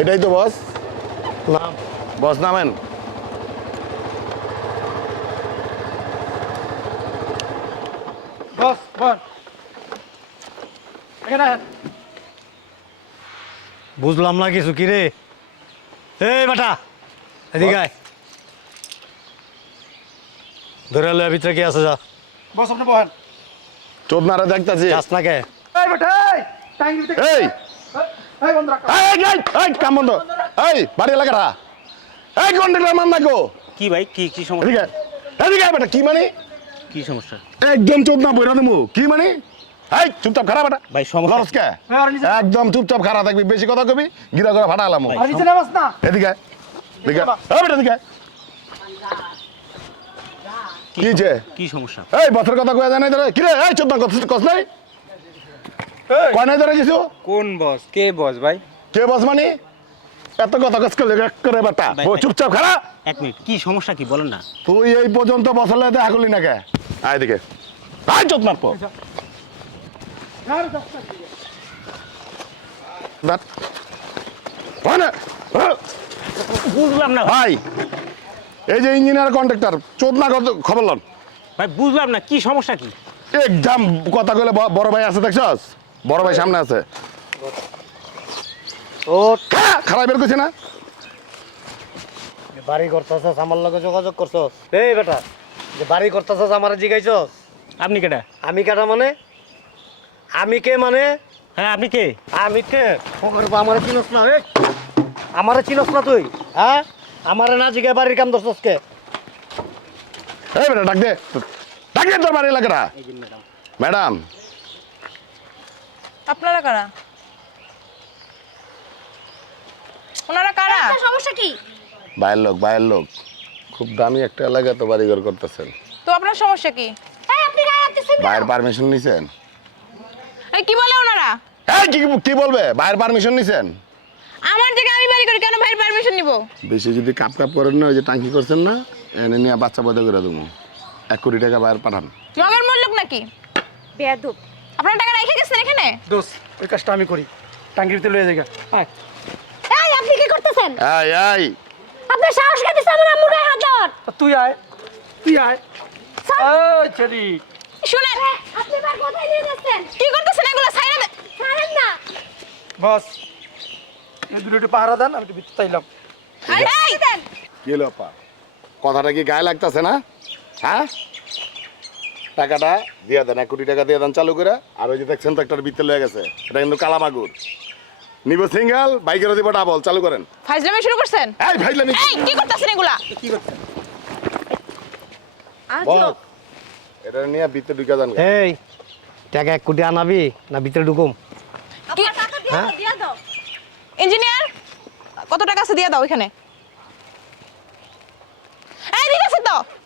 এটাই তো বস নাম। বস নামেন। বস বস এখানে বুঝলাম না কিছু কি রে? এই বেটা এদিকে আয়। ধরে লয়ে ভিতরে কি আছে যা। বস আপনি বহেন দেখতাছি। যাস না কে। এই বেটা এই! টাঙ্গি এই! কাম বন্ধ। এই বাড়ি এলাকাটা এই কন্ট্রাক্টর মান নাকো? কি ভাই কি কি সমস্যা? এদিকে এদিকে বেটা কি মানে? কি সমস্যা? একদম চোদনা বইরা দেবো কি মানে? এই চুপচাপ খারাপ ভাই সমস্যা একদম চুপচাপ থাকবি বেশি কথা কবি গিরা করে ফাটা আলাম নিচে নামাস না। এদিকে এদিকে এই বেটা এদিকে কি কি যে? কি সমস্যা? এই বছর কথা কয়ে জানাই কি রে? এই কস নাই? কয় ধরে কিছু কোন বস? কে বস ভাই? কে বস মানে? এত কথা কস করে করে বেটা। ও চুপচাপ এক মিনিট কি সমস্যা কি? বলেন না। তুই এই পর্যন্ত দেখা করলি না কে? আয় দিকে আয় চোদ মারপ বুঝলাম না। ভাই এই যে ইঞ্জিনিয়ার কন্ট্রাক্টর চোদ না খবর লন। ভাই বুঝলাম না কি সমস্যা কি? একদম কথা কইলে বড় ভাই আছে দেখছস? বড় ভাই সামনে আছে। ও খা- খারাপ বের করছে না। বাড়ি করতেছস আমার লগে যোগাযোগ করছস? এই বেটা যে বাড়ি করতেছস আমার জিগাইছস? আপনি কেটা আমি কেটা মানে? আমি কে মানে? হ্যাঁ আপনি কে? আমি কে? আমার চিনস না রে আমারে চিনস না তুই হ্যাঁ? আমারে না জিগাই বাড়ির কাম দছস কে? এই বেটা ডাক দে। ডাক দে তোর বাড়ি এলাকাটা। ম্যাডাম আপনারা কারা? ওনারা কারা? আপনার সমস্যা কি? বাইরের লোক বাইরের লোক। খুব দামি একটা এলাকা তো বাড়িঘর করতেছেন। তো আপনার সমস্যা কি? এই আপনি গায়ে হাত দিচ্ছেন বাইরের পারমিশন নিছেন? এই কি বলে ওনারা? এই কি কি বলবে? বাইরের পারমিশন নিছেন? আমার জায়গায় আমি বাড়ি করি কেন ভাইয়ের পারমিশন নিব? বেশি যদি কাপ কাপ করেন না ওই যে টাঙ্কি করছেন না এনে নিয়ে বাচ্চা পয়দা করে দেবো। এক কোটি টাকা বাইরে পাঠান। মগের মূল্যক নাকি? বেয়াদব। আপনার টাকা রেখে গেছেন এখানে? দোষ ওই কাজটা আমি করি। টাঙ্গি ভিতরে লয়ে যাই আয়। এই আপনি কি করতেছেন? এই এই। আপনার সাহস কে দিছে আমার আম্মুর গায়ে হাত দেওয়ার? তুই আয়। তুই আয়। ওই ছেড়ি শুনেন। আপনি এবার কোথায় নিয়ে যাচ্ছেন? কি করতেছেন এগুলো? সাইরা দে ছাড়েন না। বস এই দুটো একটু পাহারা দেন আমি একটু ভিতরে তাইলাম এই দেন। কি হলো কথাটা কি গায়ে লাগতেছে না? হ্যাঁ? টাকাটা দিয়ে দেন এক কোটি টাকা দিয়ে দেন চালু করে। আর ওই যে দেখছেন তো একটা ভিতরে লয়ে গেছে এটা কিন্তু কালামাগুর। নিব সিঙ্গেল বাইকেরও দিব ডাবল চালু করেন। ফাইজলামি শুরু করছেন? এই ভাইলামি এই কি করতেছেন এগুলা? বস এটা নিয়ে ভিতরে ঢুকে যান এই টাকা এক কোটি আনাবি না ভিতরে ঢুকুম? কি? টাকা দিয়ে দাও দিয়ে দাও। ইঞ্জিনিয়ার কত টাকা আছে দিয়ে দাও এখানে? এই ঠিক আছে তো?